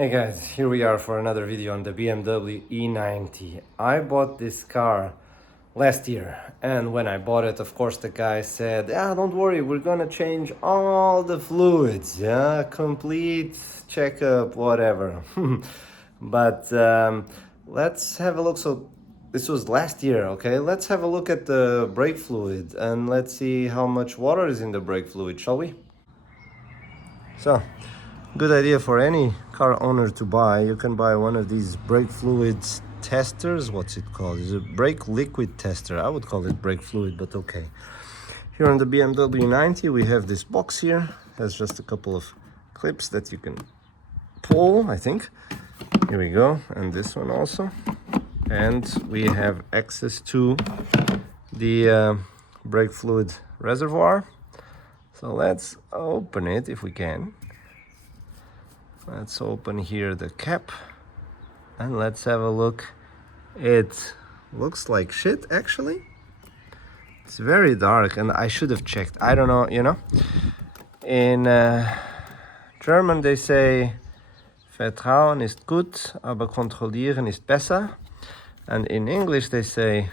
Hey guys, here we are for another video on the BMW E90. I bought this car last year, and when I bought it, of course, the guy said, "Yeah, don't worry, we're gonna change all the fluids, yeah, complete checkup, whatever." But let's have a look. So this was last year, okay? Let's have a look at the brake fluid and let's see how much water is in the brake fluid, shall we? So, good idea for any car owner to buy. You can buy one of these brake fluids testers. What's it called? It's a brake liquid tester. I would call it brake fluid, but okay. Here on the BMW 90 we have this box here. It has just a couple of clips that you can pull, I think. Here we go, and this one also. And we have access to the brake fluid reservoir. So let's open it if we can. Let's open here the cap and let's have a look. It looks like shit, actually. It's very dark and I should have checked. I don't know, you know. In German they say Vertrauen ist gut, aber kontrollieren ist besser. And in English they say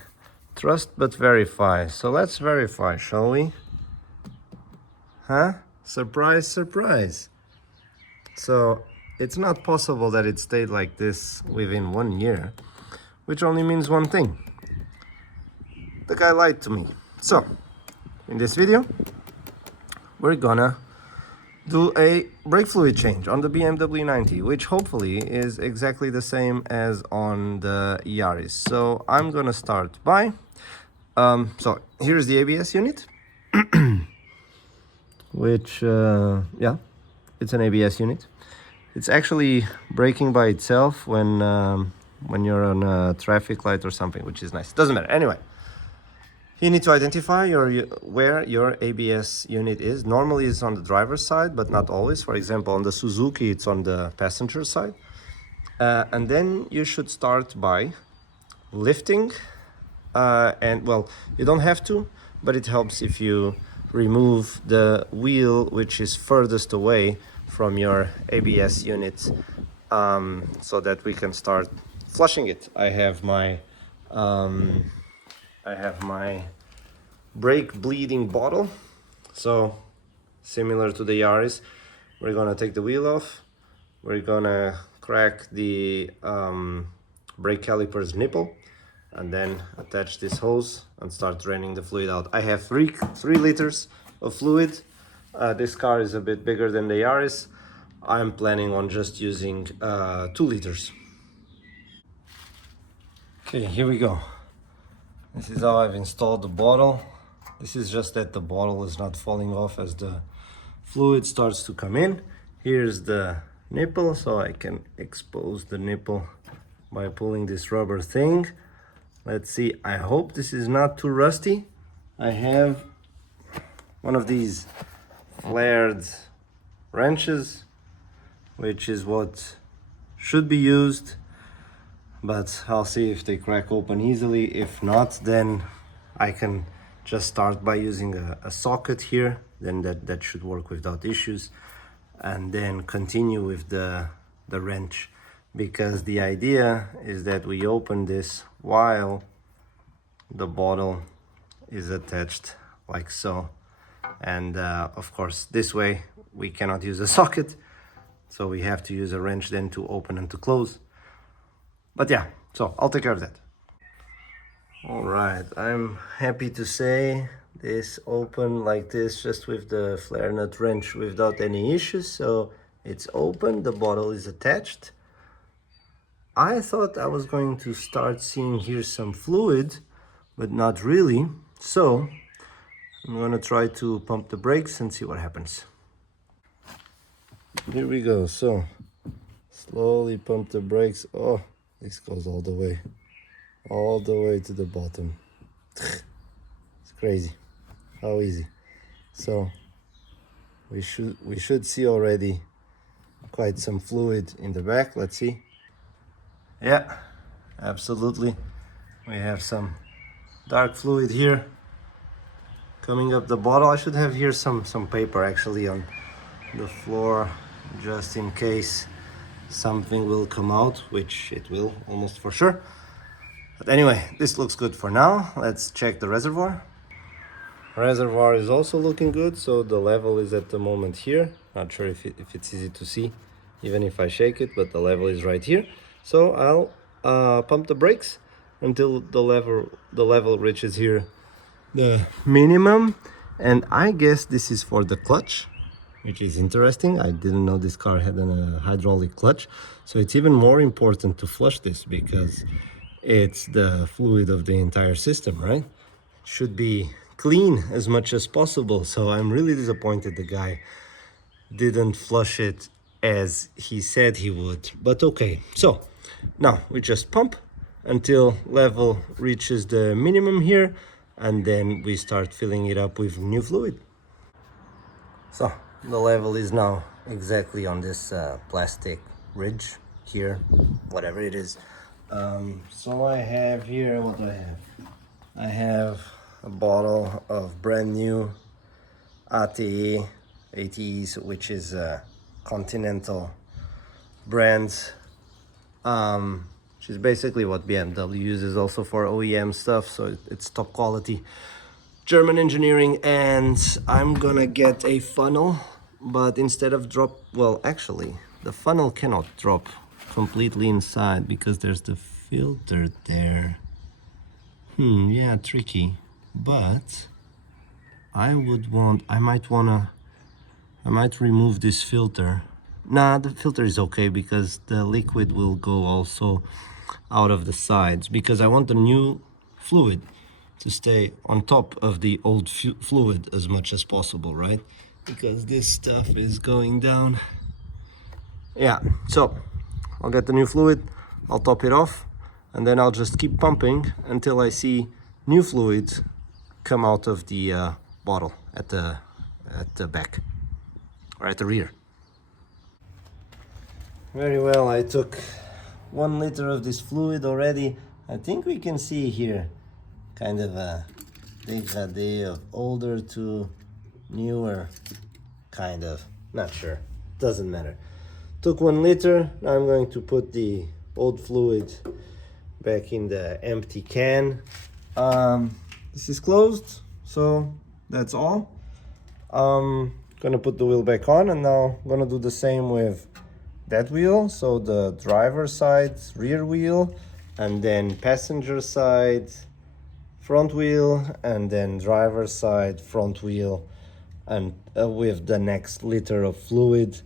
trust but verify. So let's verify, shall we? Huh? Surprise, surprise. So it's not possible that it stayed like this within 1 year, which only means one thing. The guy lied to me. So in this video, we're gonna do a brake fluid change on the BMW 90, which hopefully is exactly the same as on the Yaris. So I'm gonna start by, so here's the ABS unit. Which, yeah, it's an ABS unit. It's actually braking by itself when you're on a traffic light or something, which is nice. Doesn't matter. Anyway, you need to identify where your ABS unit is. Normally it's on the driver's side, but not always. For example, on the Suzuki, it's on the passenger side. And then you should start by lifting. And well, you don't have to, but it helps if you remove the wheel which is furthest away from your ABS unit, so that we can start flushing it. I have my brake bleeding bottle. So similar to the Yaris, we're gonna take the wheel off. We're gonna crack the brake caliper's nipple and then attach this hose and start draining the fluid out. I have 3 liters of fluid. This car is a bit bigger than the Yaris. I'm planning on just using 2 liters. Okay, here we go. This is how I've installed the bottle. This is just that the bottle is not falling off as the fluid starts to come in. Here's the nipple, so I can expose the nipple by pulling this rubber thing. Let's see, I hope this is not too rusty. I have one of these flared wrenches, which is what should be used, but I'll see if they crack open easily. If not, then I can just start by using a socket here, then that should work without issues, and then continue with the wrench, because the idea is that we open this while the bottle is attached like so. And of course this way we cannot use a socket, so we have to use a wrench then to open and to close. But yeah, so I'll take care of that. All right, I'm happy to say this opened like this, just with the flare nut wrench, without any issues. So it's open, the bottle is attached. I thought I was going to start seeing here some fluid, but not really. So I'm gonna try to pump the brakes and see what happens. Here we go. So slowly pump the brakes. Oh, this goes all the way to the bottom. It's crazy how easy. So we should see already quite some fluid in the back. Let's see. Yeah, absolutely. We have some dark fluid here coming up the bottle. I should have here some paper actually on the floor, just in case something will come out, which it will almost for sure. But anyway, this looks good for now. Let's check the reservoir. Reservoir is also looking good, so the level is at the moment here. Not sure if it's easy to see, even if I shake it, but the level is right here. So I'll pump the brakes until the level reaches here, the minimum. And I guess this is for the clutch, which is interesting. I didn't know this car had a hydraulic clutch, so it's even more important to flush this because it's the fluid of the entire system, right? Should be clean as much as possible. So I'm really disappointed the guy didn't flush it as he said he would, but okay. So now we just pump until level reaches the minimum here, and then we start filling it up with new fluid. So the level is now exactly on this plastic ridge here, whatever it is. So I have here, what do I have? I have a bottle of brand new ATEs, which is a Continental brand, which is basically what BMW uses also for OEM stuff, so it's top quality German engineering. And I'm gonna get a funnel, but instead of well, actually the funnel cannot drop completely inside because there's the filter there. Yeah, tricky. But I might remove this filter. Nah, the filter is okay because the liquid will go also out of the sides, because I want the new fluid to stay on top of the old fluid as much as possible, right? Because this stuff is going down. Yeah, so I'll get the new fluid, I'll top it off, and then I'll just keep pumping until I see new fluid come out of the bottle at the back or at the rear. Very well, I took 1 liter of this fluid already. I think we can see here kind of a degradé of older to newer, kind of, not sure, doesn't matter. Took 1 liter. Now I'm going to put the old fluid back in the empty can. This is closed, so that's all. Gonna put the wheel back on, and now I'm gonna do the same with that wheel. So the driver side rear wheel, and then passenger side front wheel, and then driver side front wheel, and with the next liter of fluid.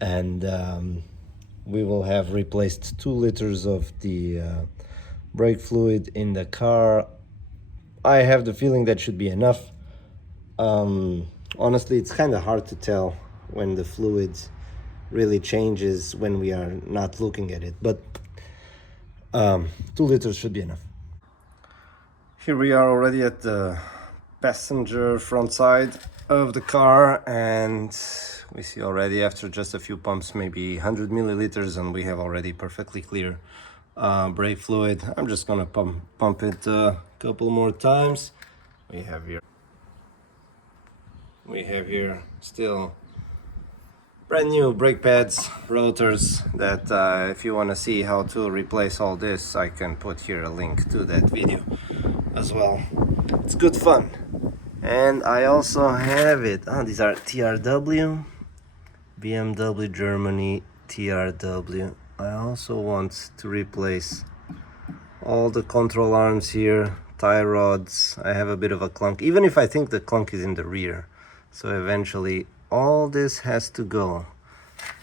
And we will have replaced 2 liters of the brake fluid in the car. I have the feeling that should be enough. Honestly, it's kind of hard to tell when the fluid really changes when we are not looking at it, but 2 liters should be enough. Here we are already at the passenger front side of the car, and we see already after just a few pumps, maybe 100 milliliters, and we have already perfectly clear brake fluid. I'm just gonna pump it a couple more times. We have here still brand new brake pads, rotors, that if you want to see how to replace all this, I can put here a link to that video as well. It's good fun. And I also have it, these are TRW, BMW Germany TRW. I also want to replace all the control arms here, tie rods. I have a bit of a clunk, even if I think the clunk is in the rear. So eventually all this has to go.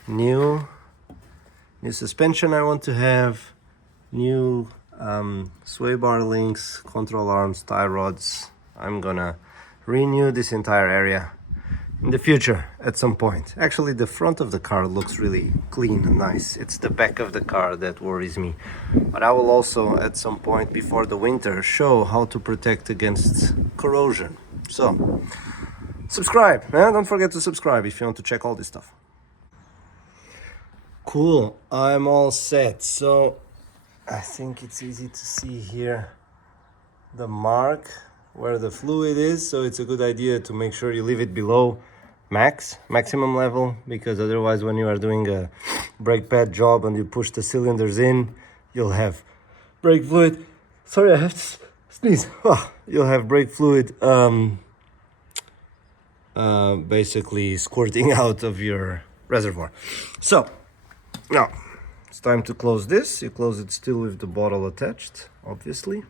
New suspension I want to have, new sway bar links, control arms, tie rods. I'm gonna renew this entire area in the future at some point. Actually, the front of the car looks really clean and nice. It's the back of the car that worries me. But I will also at some point before the winter show how to protect against corrosion. So subscribe, man. Don't forget to subscribe if you want to check all this stuff. Cool, I'm all set. So I think it's easy to see here the mark where the fluid is, so it's a good idea to make sure you leave it below maximum level, because otherwise when you are doing a brake pad job and you push the cylinders in, you'll have brake fluid. Sorry, I have to sneeze. You'll have brake fluid basically squirting out of your reservoir. So now it's time to close this. You close it still with the bottle attached, obviously,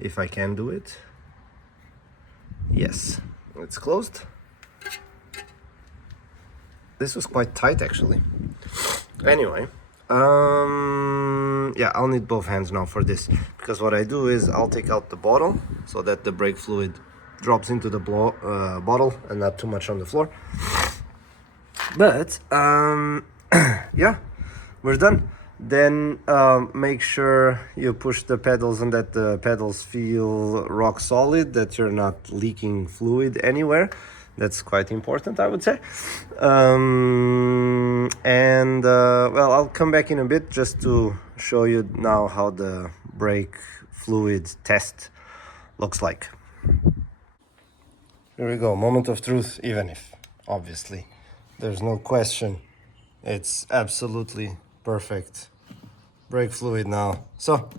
if I can do it. Yes, it's closed. This was quite tight actually. Anyway, yeah, I'll need both hands now for this, because what I do is I'll take out the bottle so that the brake fluid drops into the bottle and not too much on the floor. But yeah, we're done. Then make sure you push the pedals and that the pedals feel rock solid, that you're not leaking fluid anywhere. That's quite important, I would say. Well, I'll come back in a bit just to show you now how the brake fluid test looks like. Here we go, moment of truth, even if, obviously, there's no question. It's absolutely perfect brake fluid now. So,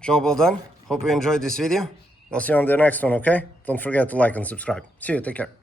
job well done. Hope you enjoyed this video. I'll see you on the next one, okay? Don't forget to like and subscribe. See you, take care.